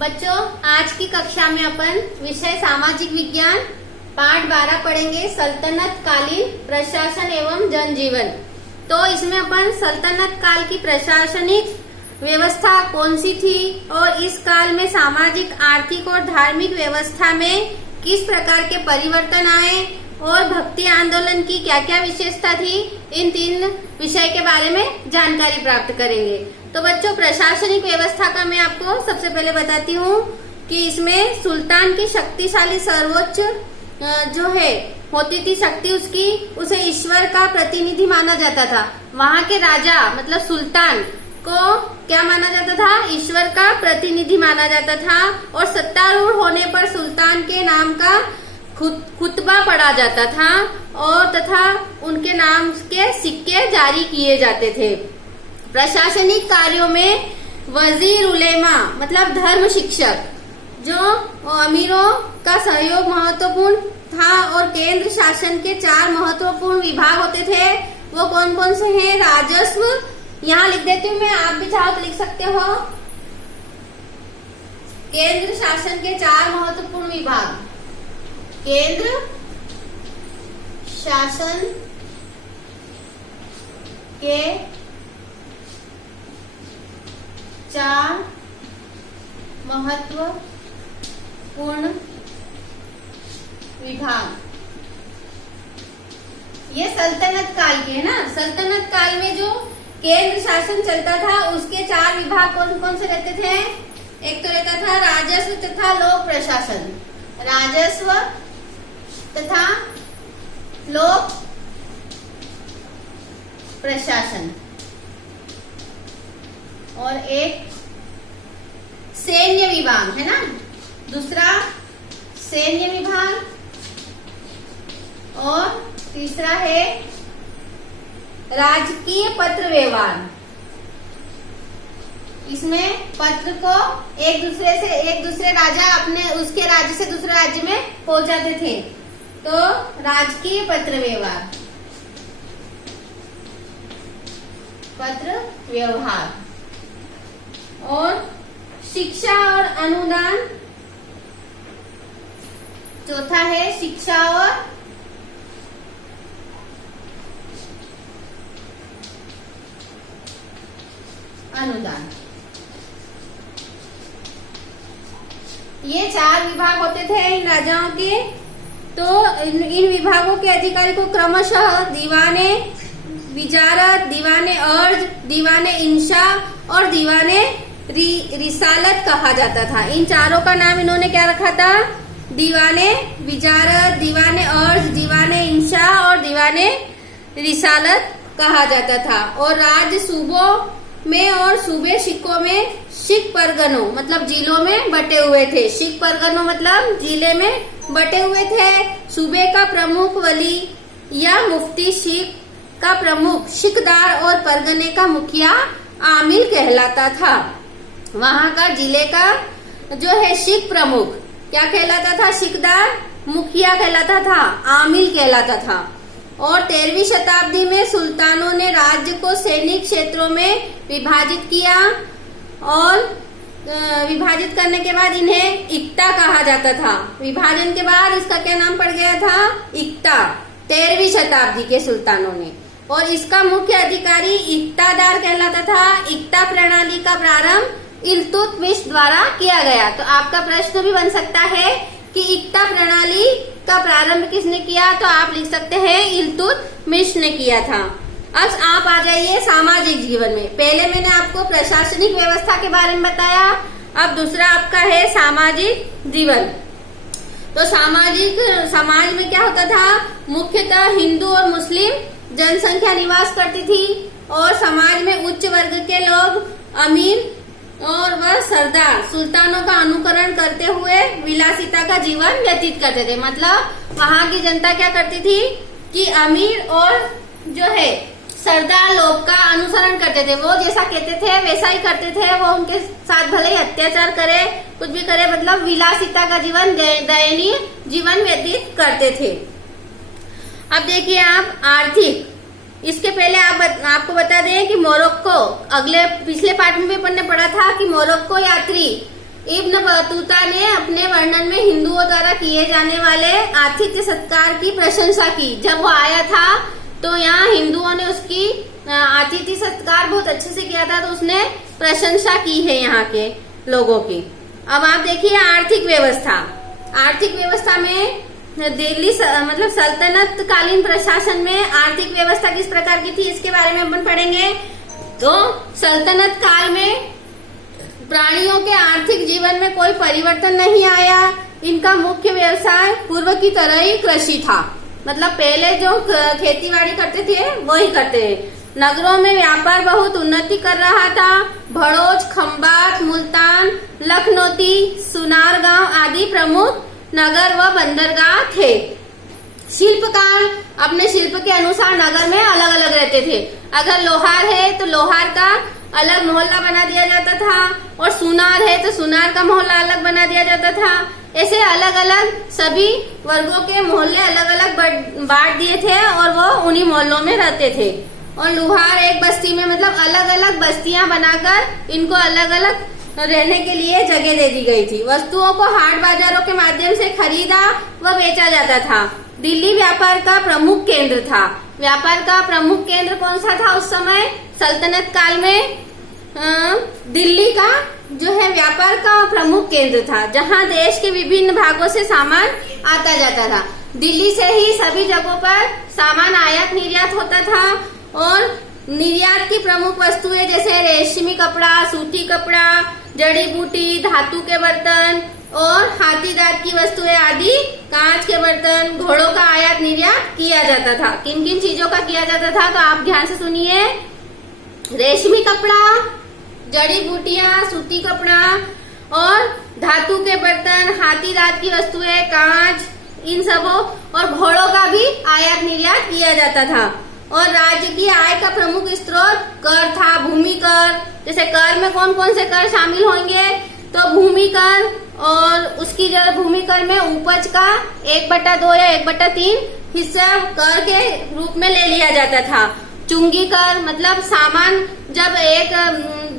बच्चों, आज की कक्षा में अपन विषय सामाजिक विज्ञान पाठ 12 पढ़ेंगे, सल्तनत कालीन प्रशासन एवं जनजीवन। तो इसमें अपन सल्तनत काल की प्रशासनिक व्यवस्था कौन सी थी और इस काल में सामाजिक, आर्थिक और धार्मिक व्यवस्था में किस प्रकार के परिवर्तन आए और भक्ति आंदोलन की क्या क्या विशेषता थी, इन 3 विषय के बारे में जानकारी प्राप्त करेंगे। तो बच्चों, प्रशासनिक व्यवस्था का मैं आपको सबसे पहले बताती हूँ कि इसमें सुल्तान की शक्तिशाली सर्वोच्च जो है होती थी शक्ति उसकी, उसे ईश्वर का प्रतिनिधि माना जाता था। वहाँ के राजा मतलब सुल्तान को क्या माना जाता था? ईश्वर का प्रतिनिधि माना जाता था। और सत्तारूढ़ होने पर सुल्तान के नाम का खुतबा पढ़ा जाता था और तथा उनके नाम के सिक्के जारी किए जाते थे। प्रशासनिक कार्यों में वजीर उलेमा मतलब धर्म शिक्षक, जो अमीरों का सहयोग महत्वपूर्ण था और केंद्र शासन के 4 महत्वपूर्ण विभाग होते थे। वो कौन कौन से हैं? राजस्व, यहाँ लिख देती हूँ मैं, आप भी चाहो तो लिख सकते हो। केंद्र शासन के 4 महत्वपूर्ण विभाग, केंद्र शासन के 4 महत्वपूर्ण विभाग। ये सल्तनत काल के है ना। सल्तनत काल में जो केंद्र शासन चलता था उसके 4 विभाग कौन कौन से रहते थे? एक तो रहता था राजस्व तथा लोक प्रशासन, राजस्व तथा लोक प्रशासन, और एक सैन्य विभाग है ना, दूसरा सैन्य विभाग, और तीसरा है राजकीय पत्र व्यवहार। इसमें पत्र को एक दूसरे राजा अपने उसके राज्य से दूसरे राज्य में पहुंचाते थे। तो राजकीय पत्र व्यवहार, पत्र व्यवहार, और शिक्षा और अनुदान, चौथा है शिक्षा और अनुदान। ये 4 विभाग होते थे इन राजाओं के। तो इन विभागों के अधिकारी को क्रमशः दीवाने विजारत, दीवाने अर्ज, दीवाने इंशा और दीवाने रिसालत कहा जाता था। इन चारों का नाम इन्होंने क्या रखा था? दीवाने विजारत, दीवाने अर्ज, दीवाने इंशा और दीवाने रिसालत कहा जाता था। और राज्य सूबों में और सूबे शिकों में शिक परगनों मतलब जिलों में बटे हुए थे। शिक परगनों मतलब जिले में बटे हुए थे। सूबे का प्रमुख वली या मुफ्ती, शिक का प्रमुख शिकदार और परगने का मुखिया आमिल कहलाता था। वहाँ का जिले का जो है शिक प्रमुख क्या कहलाता था? शिकदार, मुखिया कहलाता था, आमिल कहलाता था। और 13वीं शताब्दी में सुल्तानों ने राज्य को सैनिक क्षेत्रों में विभाजित किया और विभाजित करने के बाद इन्हें इक्ता कहा जाता था। विभाजन के बाद इसका क्या नाम पड़ गया था? इक्ता, 13वीं शताब्दी के सुल्तानों ने। और इसका मुख्य अधिकारी इक्तादार कहलाता था। इक्ता प्रणाली का प्रारंभ इल्तुतमिश द्वारा किया गया। तो आपका प्रश्न भी बन सकता है कि इक्ता प्रणाली का प्रारंभ किसने किया? तो आप लिख सकते हैं इल्तुतमिश ने किया था। अब आप आ जाइए सामाजिक जीवन में। पहले मैंने आपको प्रशासनिक व्यवस्था के बारे में बताया, अब दूसरा आपका है सामाजिक जीवन। तो समाज में क्या होता था? मुख्यतः हिंदू और मुस्लिम जनसंख्या निवास करती थी और समाज में उच्च वर्ग के लोग, अमीर और वह सरदार सुल्तानों का अनुकरण करते हुए विलासिता का जीवन व्यतीत करते थे। मतलब वहाँ की जनता क्या करती थी कि अमीर और जो है सरदार लोग का अनुसरण करते थे। वो जैसा कहते थे वैसा ही करते थे। वो उनके साथ भले ही अत्याचार करे, कुछ भी करे, मतलब विलासिता का जीवन, दयनीय जीवन व्यतीत करते थे। अब देखिए आप आर्थिक, इसके पहले आपको बता दें कि मोरक्को, पिछले पाठ में भी अपन ने पढ़ा था कि मोरक्को यात्री इब्न बतूता ने अपने वर्णन में हिंदुओं द्वारा किए जाने वाले आतिथ्य सत्कार की प्रशंसा की। जब वो आया था तो यहाँ हिंदुओं ने उसकी आतिथ्य सत्कार बहुत अच्छे से किया था, तो उसने प्रशंसा की है यहाँ के लोगों की। अब आप देखिए आर्थिक व्यवस्था। आर्थिक व्यवस्था में दिल्ली मतलब सल्तनत कालीन प्रशासन में आर्थिक व्यवस्था किस प्रकार की थी, इसके बारे में अपन पढ़ेंगे। तो सल्तनत काल में प्राणियों के आर्थिक जीवन में कोई परिवर्तन नहीं आया। इनका मुख्य व्यवसाय पूर्व की तरह ही कृषि था, मतलब पहले जो खेतीबाड़ी करते थे वही करते हैं। नगरों में व्यापार बहुत उन्नति कर रहा था। भड़ोच, खंबात, मुल्तान, लखनौती, सुनारगांव आदि प्रमुख नगर व बंदरगाह थे। शिल्पकार अपने शिल्प के अनुसार नगर में अलग अलग रहते थे। अगर लोहार है तो लोहार का अलग मोहल्ला बना दिया जाता था, और सुनार है तो सुनार का मोहल्ला अलग बना दिया जाता था। ऐसे अलग अलग सभी वर्गों के मोहल्ले अलग अलग बांट दिए थे और वो उन्हीं मोहल्लों में रहते थे। और लुहार एक बस्ती में मतलब अलग अलग बस्तियां बनाकर इनको अलग अलग रहने के लिए जगह दे दी गई थी। वस्तुओं को हाट बाजारों के माध्यम से खरीदा व बेचा जाता था। दिल्ली व्यापार का प्रमुख केंद्र था। व्यापार का प्रमुख केंद्र कौन सा था उस समय सल्तनत काल में? दिल्ली का जो है व्यापार का प्रमुख केंद्र था, जहां देश के विभिन्न भागों से सामान आता जाता था। दिल्ली से ही सभी जगहों पर सामान आयात निर्यात होता था। और निर्यात की प्रमुख वस्तुएं जैसे रेशमी कपड़ा, सूती कपड़ा, जड़ी बूटी, धातु के बर्तन और हाथी दांत की वस्तुएं आदि, कांच के बर्तन, घोड़ों का आयात निर्यात किया जाता था। किन किन चीजों का किया जाता था तो आप ध्यान से सुनिए। रेशमी कपड़ा, जड़ी बूटियां, सूती कपड़ा और धातु के बर्तन, हाथी दांत की वस्तुएं, कांच, इन सबों और घोड़ों का भी आयात निर्यात किया जाता था। और राज्य की आय का प्रमुख स्रोत कर था। भूमि कर, जैसे कर में कौन कौन से कर शामिल होंगे तो भूमि कर, और उसकी जो भूमि कर में उपज का 1/2 या 1/3 हिस्सा कर के रूप में ले लिया जाता था। चुंगी कर मतलब सामान जब एक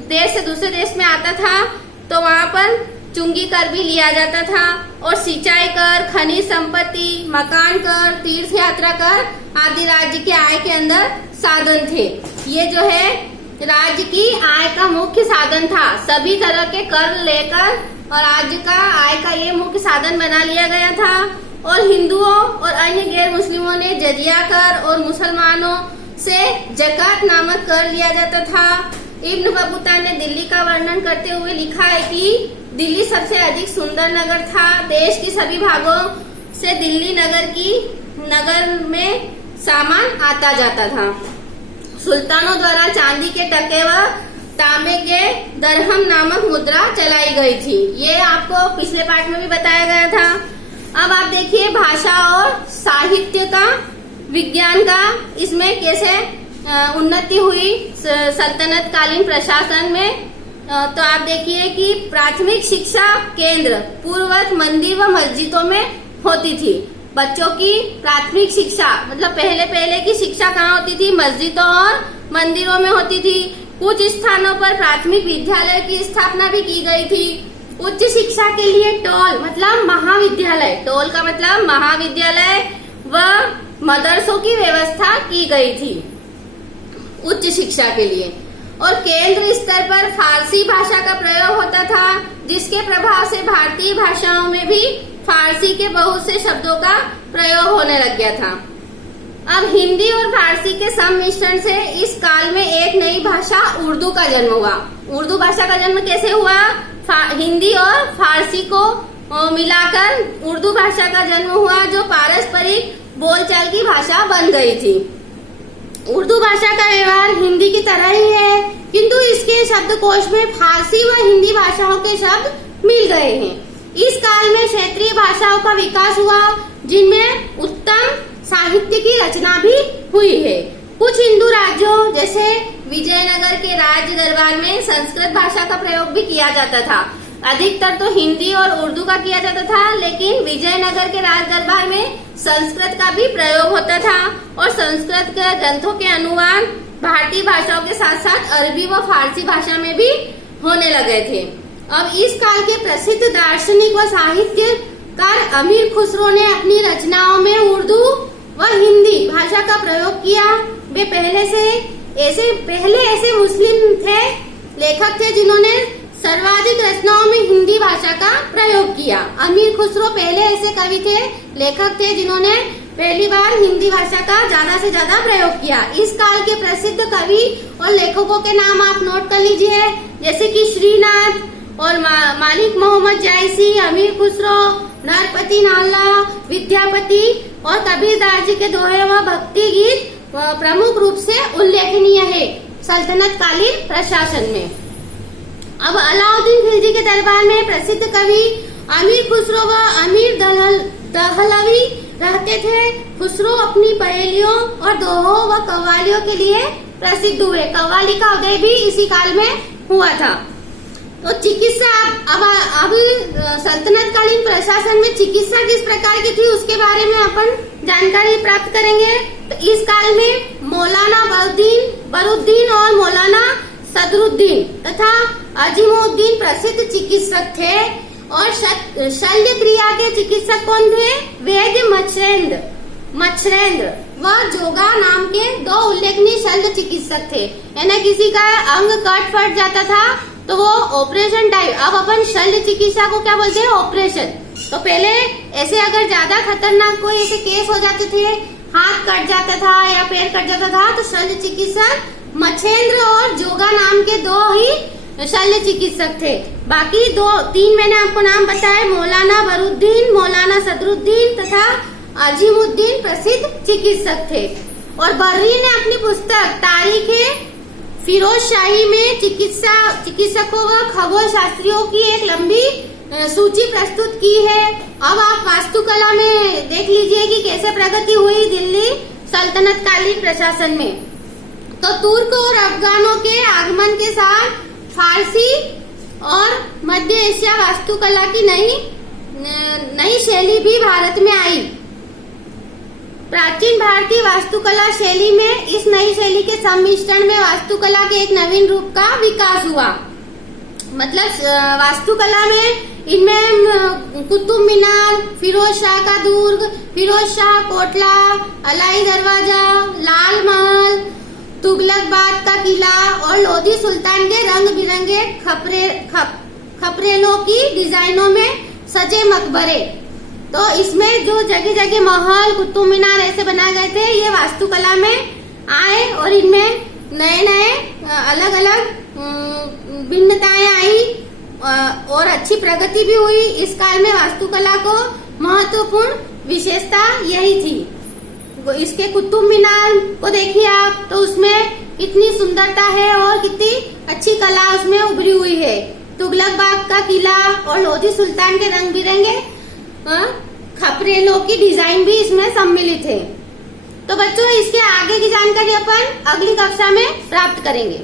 देश से दूसरे देश में आता था तो वहाँ पर चुंगी कर भी लिया जाता था। और सिंचाई कर, खनिज संपत्ति, मकान कर, तीर्थ यात्रा कर आदि राज्य के आय के अंदर साधन थे। ये जो है राज्य की आय का मुख्य साधन था। सभी तरह के कर लेकर और राज्य का आय का ये मुख्य साधन बना लिया गया था। और हिंदुओं और अन्य गैर मुस्लिमों ने जजिया कर और मुसलमानों से जकात नामक कर लिया जाता था। इब्न बतूता ने दिल्ली का वर्णन करते हुए लिखा है कि दिल्ली सबसे अधिक सुंदर नगर था। देश की सभी भागों से दिल्ली नगर में सामान आता जाता था। सुल्तानों द्वारा चांदी के टके व तांबे के दरहम नामक मुद्रा चलाई गई थी। ये आपको पिछले पार्ट में भी बताया गया था। अब आप देखिए भाषा और साहित्य का, विज्ञान का इसमें कैसे उन्नति हुई सल्तनत कालीन प्रशासन में। तो आप देखिए कि प्राथमिक शिक्षा केंद्र पूर्ववत मंदिर व मस्जिदों में होती थी। बच्चों की प्राथमिक शिक्षा मतलब पहले की शिक्षा कहाँ होती थी? मस्जिदों और मंदिरों में होती थी। कुछ स्थानों पर प्राथमिक विद्यालय की स्थापना भी की गई थी। उच्च शिक्षा के लिए टोल मतलब महाविद्यालय, टोल का मतलब महाविद्यालय व मदरसों की व्यवस्था की गई थी उच्च शिक्षा के लिए। और केंद्र स्तर पर फारसी भाषा का प्रयोग होता था, जिसके प्रभाव से भारतीय भाषाओं में भी फारसी के बहुत से शब्दों का प्रयोग होने लग गया था। अब हिंदी और फारसी के सम्मिश्रण से इस काल में एक नई भाषा उर्दू का जन्म हुआ। उर्दू भाषा का जन्म कैसे हुआ? हिंदी और फारसी को मिलाकर उर्दू भाषा का जन्म हुआ, जो पारस्परिक बोलचाल की भाषा बन गई थी। उर्दू भाषा का व्यवहार हिंदी की तरह ही है, किंतु इसके शब्दकोश में फारसी व हिंदी भाषाओं के शब्द मिल गए हैं। इस काल में क्षेत्रीय भाषाओं का विकास हुआ, जिनमें उत्तम साहित्य की रचना भी हुई है। कुछ हिंदू राज्यों जैसे विजयनगर के राज्य दरबार में संस्कृत भाषा का प्रयोग भी किया जाता था। अधिकतर तो हिंदी और उर्दू का किया जाता था, लेकिन विजयनगर के राज दरबार में संस्कृत का भी प्रयोग होता था। और संस्कृत के ग्रंथों के अनुवाद भारतीय भाषाओं के साथ साथ अरबी व फारसी भाषा में भी होने लगे थे। अब इस काल के प्रसिद्ध दार्शनिक व साहित्यकार अमीर खुसरो ने अपनी रचनाओं में उर्दू व हिंदी भाषा का प्रयोग किया। वे पहले ऐसे मुस्लिम थे लेखक थे जिन्होंने सर्वाधिक रचनाओं में हिंदी भाषा का प्रयोग किया। अमीर खुसरो पहले ऐसे कवि थे, लेखक थे जिन्होंने पहली बार हिंदी भाषा का ज्यादा से ज्यादा प्रयोग किया। इस काल के प्रसिद्ध कवि और लेखकों के नाम आप नोट कर लीजिए, जैसे कि श्रीनाथ और मालिक मोहम्मद जायसी, अमीर खुसरो, नरपति नाला, विद्यापति और कबीरदास जी के दोहे व भक्ति गीत प्रमुख रूप से उल्लेखनीय है सल्तनत कालीन प्रशासन में। अब अलाउद्दीन खिलजी के दरबार में प्रसिद्ध कवि अमीर खुसरो व अमीर दहलवी रहते थे। खुसरो अपनी पहेलियों और दोहों व कव्वालियों के लिए प्रसिद्ध हुए। कव्वाली का उदय भी इसी काल में हुआ था। तो चिकित्सा अब सल्तनत कालीन प्रशासन में चिकित्सा किस प्रकार की थी उसके बारे में अपन जानकारी प्राप्त करेंगे। तो इस काल में मौलाना बरुद्दीन और मौलाना सदरुद्दीन तथा अजीमुद्दीन प्रसिद्ध चिकित्सक थे। और शल्य क्रिया के चिकित्सक कौन थे? वैद्य मच्छरेंद्र व जोगा नाम के दो उल्लेखनीय शल्य चिकित्सक थे। यानी किसी का अंग कट फट जाता था तो वो ऑपरेशन टाइप, अब अपन शल्य चिकित्सा को क्या बोलते हैं? ऑपरेशन। तो पहले ऐसे अगर ज्यादा खतरनाक कोई ऐसे केस हो जाते थे, हाथ कट जाता था या पैर कट जाता था, तो शल्य चिकित्सक मच्छरेंद्र और जोगा नाम के दो ही शल्य चिकित्सक थे। बाकी तीन मैंने आपको नाम बताए, मौलाना बरुद्दीन, मौलाना सदरुद्दीन तथा अजीमुद्दीन प्रसिद्ध चिकित्सक थे। और बर्री ने अपनी पुस्तक तारीखे फिरोज शाही में चिकित्सकों व खगोल शास्त्रियों की एक लंबी सूची प्रस्तुत की है। अब आप वास्तुकला में देख लीजिए कि कैसे प्रगति हुई दिल्ली सल्तनत कालीन प्रशासन में। तो तुर्क और अफगानों के आगमन के साथ फारसी और मध्य एशिया वास्तुकला की नई शैली भी भारत में आई। प्राचीन भारतीय वास्तुकला शैली में इस नई शैली के सम्मिश्रण में वास्तुकला के एक नवीन रूप का विकास हुआ। मतलब वास्तुकला में इनमें कुतुब मीनार, फिरोज शाह का दुर्ग, फिरोज शाह कोटला, अलाई दरवाजा, लाल महल, तुगलक बाग का किला और लोधी सुल्तान के रंग बिरंगे खपरेलों की डिजाइनों में सजे मकबरे। तो इसमें जो जगह जगह महल, कुतुब मीनार ऐसे बनाए गए थे, ये वास्तुकला में आए और इनमें नए अलग अलग भिन्नताएं आई और अच्छी प्रगति भी हुई। इस काल में वास्तुकला को महत्वपूर्ण विशेषता यही थी। इसके कुतुब मीनार को देखिए आप, तो उसमें कितनी सुंदरता है और कितनी अच्छी कला उसमें उभरी हुई है। तुगलक बाग का किला और लोधी सुल्तान के रंग बिरंगे खपरेलों की डिजाइन भी इसमें सम्मिलित है। तो बच्चों, इसके आगे की जानकारी अपन अगली कक्षा में प्राप्त करेंगे।